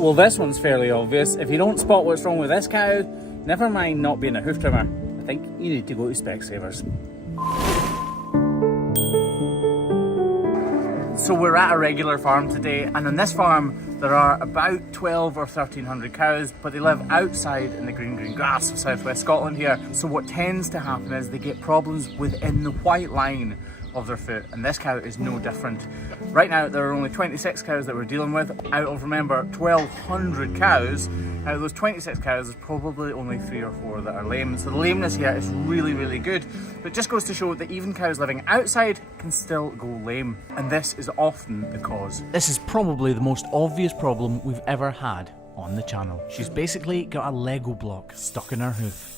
Well, this one's fairly obvious. If you don't spot what's wrong with this cow, never mind not being a hoof trimmer. I think you need to go to Specsavers. So we're at a regular farm today, and on this farm there are about 12 or 1300 cows, but they live outside in the green grass of southwest Scotland here. So what tends to happen is they get problems within the white line of their foot, and this cow is no different. Right now there are only 26 cows that we're dealing with out of, remember, 1200 cows. Out of those 26 cows, there's probably only 3 or 4 that are lame. So the lameness here is really good, but it just goes to show that even cows living outside can still go lame, and this is often the cause. This is probably the most obvious problem we've ever had on the channel. She's basically got a Lego block stuck in her hoof.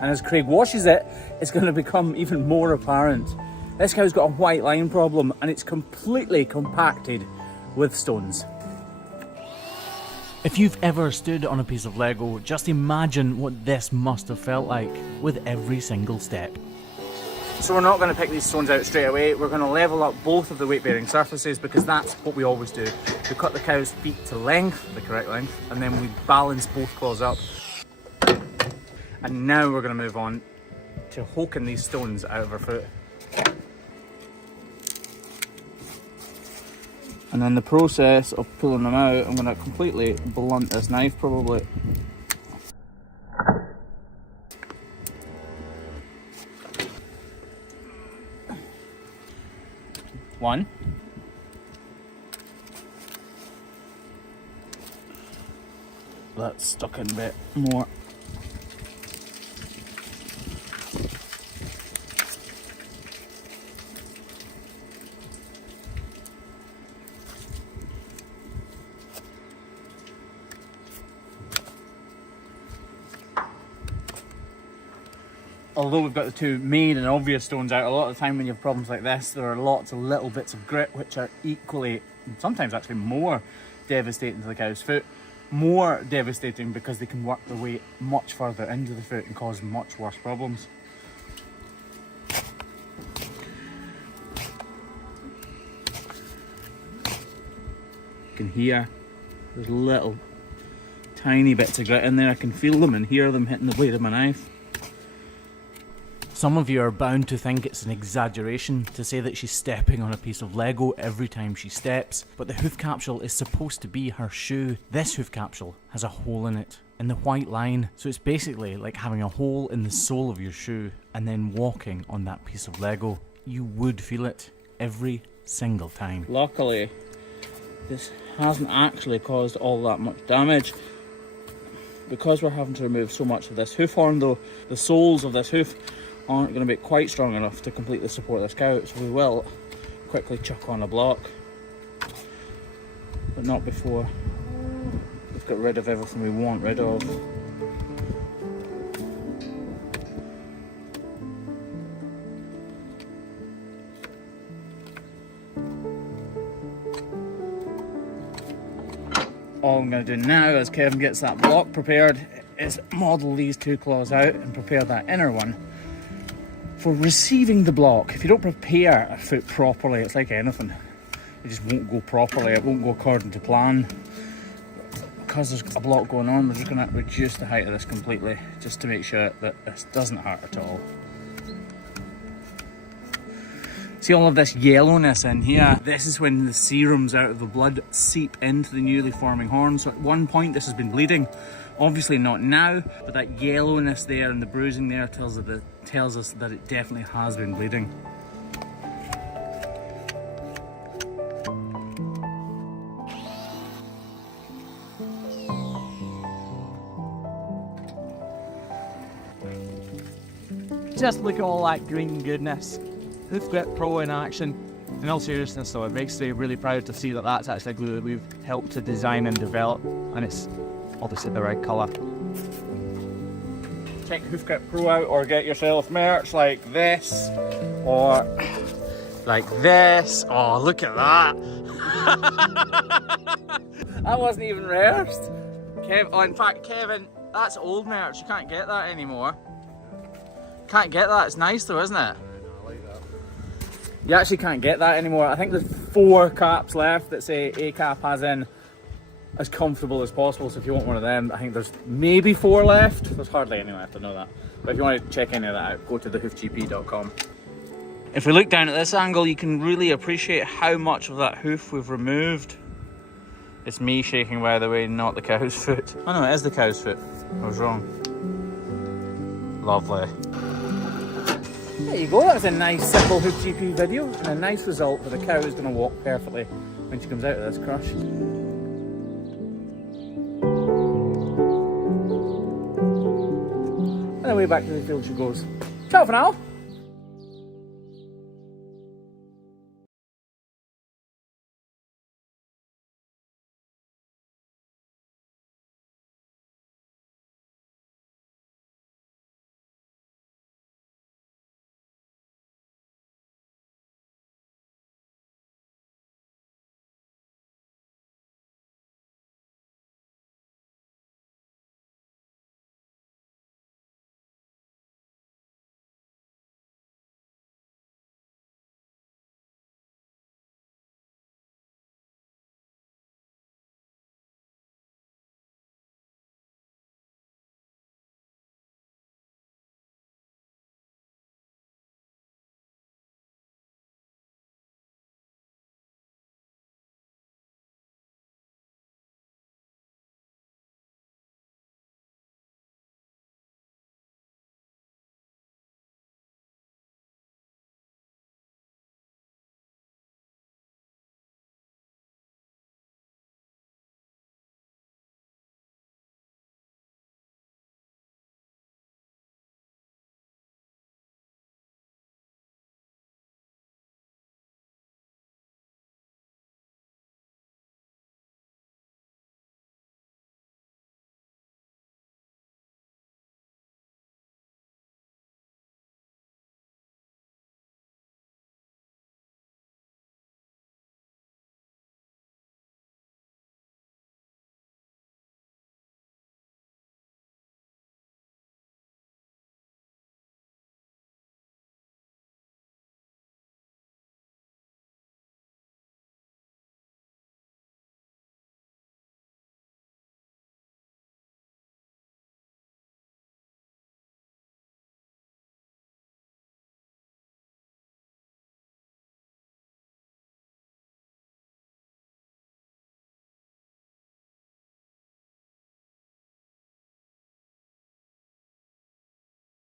And as Craig washes it, it's going to become even more apparent. This cow's got a white line problem, and it's completely compacted with stones. If you've ever stood on a piece of Lego, just imagine what this must have felt like with every single step. So we're not going to pick these stones out straight away. We're going to level up both of the weight-bearing surfaces, because that's what we always do. We cut the cow's feet to length, the correct length, and then we balance both claws up. And now we're going to move on to hoking these stones out of her foot. And in the process of pulling them out, I'm going to completely blunt this knife probably. One. That's stuck in a bit more. Although we've got the two main and obvious stones out, a lot of the time when you have problems like this, there are lots of little bits of grit which are equally, sometimes actually more devastating to the cow's foot. More devastating because they can work their way much further into the foot and cause much worse problems. You can hear there's little tiny bits of grit in there. I can feel them and hear them hitting the blade of my knife. Some of you are bound to think it's an exaggeration to say that she's stepping on a piece of Lego every time she steps, but the hoof capsule is supposed to be her shoe. This hoof capsule has a hole in it, in the white line, so it's basically like having a hole in the sole of your shoe and then walking on that piece of Lego. You would feel it every single time. Luckily, this hasn't actually caused all that much damage. Because we're having to remove so much of this hoof horn though, the soles of this hoof aren't going to be quite strong enough to completely support this cow, so we will quickly chuck on a block, but not before we've got rid of everything we want rid of. All I'm going to do now as Kevin gets that block prepared is model these two claws out and prepare that inner one for receiving the block. If you don't prepare a foot properly, it's like anything. It just won't go properly, it won't go according to plan. Because there's a block going on, we're just going to reduce the height of this completely, just to make sure that this doesn't hurt at all. See all of this yellowness in here? This is when the serums out of the blood seep into the newly forming horn. So at one point this has been bleeding. Obviously not now, but that yellowness there and the bruising there tells us that it definitely has been bleeding. Just look at all that green goodness. Hoof Grip Pro in action. In all seriousness though, it makes me really proud to see that that's actually a glue that we've helped to design and develop, and it's obviously the right colour. Check Hoof Grip Pro out, or get yourself merch like this, or like this. Oh, look at that. That wasn't even rehearsed. Oh, in fact, Kevin, that's old merch. You can't get that anymore. Can't get that. It's nice though, isn't it? I like that. You actually can't get that anymore. I think there's 4 caps left that say A cap as in as comfortable as possible. So if you want one of them, I think there's maybe 4 left. There's hardly any left, I know that. But if you want to check any of that out, go to thehoofgp.com. If we look down at this angle, you can really appreciate how much of that hoof we've removed. It's me shaking, by the way, not the cow's foot. Oh no, it is the cow's foot. I was wrong. Lovely. There you go, that's a nice simple Hoof GP video and a nice result where the cow is going to walk perfectly when she comes out of this crush. And away back to the field she goes. Ciao for now!